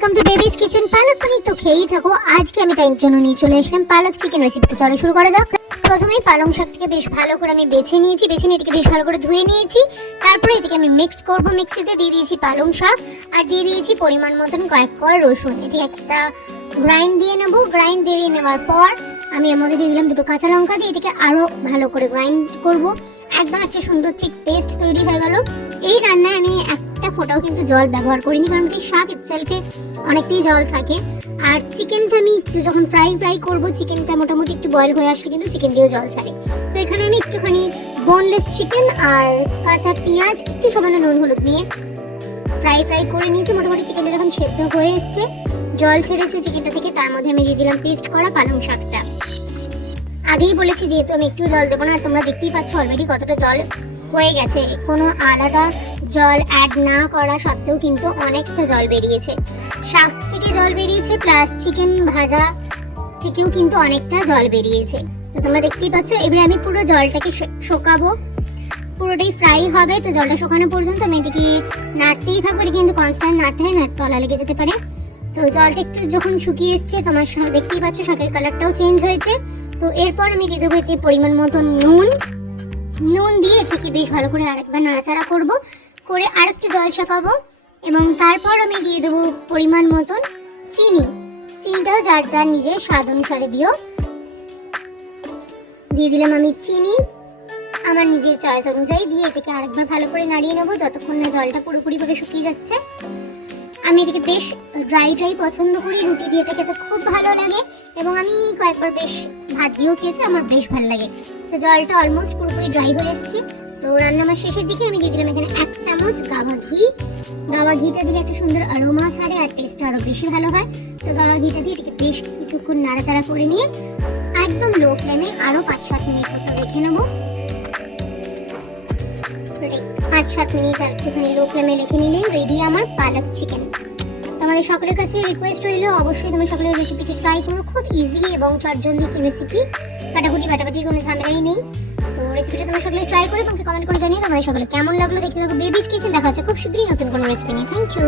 Welcome to babies kitchen. পালক পনির তো খেয়েই থাকো। আজকে আমি তাই জন্য নিয়ে চলে এসেছিলাম পালক চিকেন রেসিপিটা। চলো শুরু করা যাক। প্রথমেই পালং শাকটাকে বেশ ভালো করে আমি বেছে নিয়ে এটাকে বেশ ভালো করে ধুয়ে নিয়েছি। তারপরে এটাকে আমি মিক্স করব। মিক্সিতে দিয়ে দিয়েছি পালং শাক আর দিয়ে দিয়েছি পরিমাণ মতন কয়েক কোয়া রসুন। এটি একটা গ্রাইন্ড দিয়ে নেব। গ্রাইন্ড দিয়ে নেওয়ার পর আমি এর মধ্যে দিয়ে দিলাম দুটো কাঁচা লঙ্কা দিয়ে এটাকে আরো ভালো করে গ্রাইন্ড করব। একদম একটা সুন্দর ঠিক পেস্ট তৈরি হয়ে গেল। এই রান্নায় আমি একটা ফোঁটাও কিন্তু জল ব্যবহার করিনি, কারণ কি শাক ইটসেলফে অনেকটাই জল থাকে। আর চিকেনটা আমি একটু যখন ফ্রাই করব, চিকেনটা মোটামুটি একটু বয়েল হয়ে আসলে কিন্তু চিকেন দিয়েও জল ছাড়ে। তো এখানে আমি একটুখানি বোনলেস চিকেন আর কাঁচা পেঁয়াজ একটু সামান্য নুন হলুদ নিয়ে ফ্রাই করে নিয়েছি। মোটামুটি চিকেনটা যখন সেদ্ধ হয়ে এসছে, জল ছেড়েছে চিকেনটা থেকে, তার মধ্যে আমি দিয়ে দিলাম পেস্ট করা পালং শাকটা। আগেই বলেছি যেহেতু আমি একটু জল দেবো না, আর তোমরা দেখতেই পাচ্ছ অলরেডি কতটা জল হয়ে গেছে। কোনো আলাদা জল অ্যাড না করা সত্ত্বেও কিন্তু অনেকটা জল বেরিয়েছে। শাক থেকে জল বেরিয়েছে, প্লাস চিকেন ভাজা থেকেও কিন্তু অনেকটা জল বেরিয়েছে। তো তোমরা দেখতেই পাচ্ছ। এবারে আমি পুরো জলটাকে শোকাবো, পুরোটাই ফ্রাই হবে। তো জলটা শোকানো পর্যন্ত আমি এটাকে নাড়তেই থাকবো। এটা কিন্তু কনস্ট্যান্ট নাড়তে হয়, না তলা লেগে যেতে পারে। তো জলটা একটু যখন শুকিয়ে এসছে, তোমার দেখতেই পাচ্ছ শাকের কালারটাও চেঞ্জ হয়েছে। তো এরপর আমি দিয়ে দেবো এতে পরিমাণ মতো নুন দিয়ে এটাকে বেশ ভালো করে আরেকবার নাড়াচাড়া করব, করে আরেকটু জল শুকাবো। এবং তারপর আমি দিয়ে দেবো পরিমাণ মতন চিনিটাও যার যার নিজের স্বাদ অনুসারে দিও। দিয়ে দিলাম আমি চিনি আমার নিজের চয়েস অনুযায়ী দিয়ে এটাকে আরেকবার ভালো করে নাড়িয়ে নেবো যতক্ষণ না জলটা পুরোপুরিভাবে শুকিয়ে যাচ্ছে। আমি এটাকে বেশ ড্রাই পছন্দ করি, রুটি দিয়ে এটা খেতে খুব ভালো লাগে, এবং আমি কয়েকবার বেশ ভাত দিয়েও খেয়েছি, আমার বেশ ভালো লাগে। তো জলটা অলমোস্ট পুরোপুরি ড্রাই হয়ে এসেছে। তো রান্না আমার শেষের দিকে আমি দিয়ে দিলাম এখানে 1 চামচ গাওয়া ঘিটা দিলে একটা সুন্দর অ্যারোমা ছাড়ে আর টেস্টটা আরো বেশি ভালো হয়। তো গাওয়া ঘিটা দিয়ে এটাকে বেশ কিছুক্ষণ নাড়াচাড়া করে নিয়ে একদম লো ফ্লেমে আরো 5-7 মিনিট মতো রেখে নেবো। 5-7 মিনিট আর একটুখানি লো ফ্লেমে রেখে নিলেই রেডি আমার পালক চিকেন। তোমাদের সকলের কাছে রিকোয়েস্ট রইল, অবশ্যই তোমরা সকলের রেসিপিটি ট্রাই করো। খুব ইজি এবং চটজলদি রেসিপি, বাটাবাটি কোনো ঝামেলাই নেই। তো রেসিপিটা তোমরা সকলে ট্রাই করে আমাকে কমেন্ট করে জানিয়ে তোমাদের সকলে কেমন লাগলো। দেখতে থাকো বেবিস কিচেন। দেখা হচ্ছে খুব শীঘ্রই নতুন কোনো রেসিপি নিয়ে। Thank you.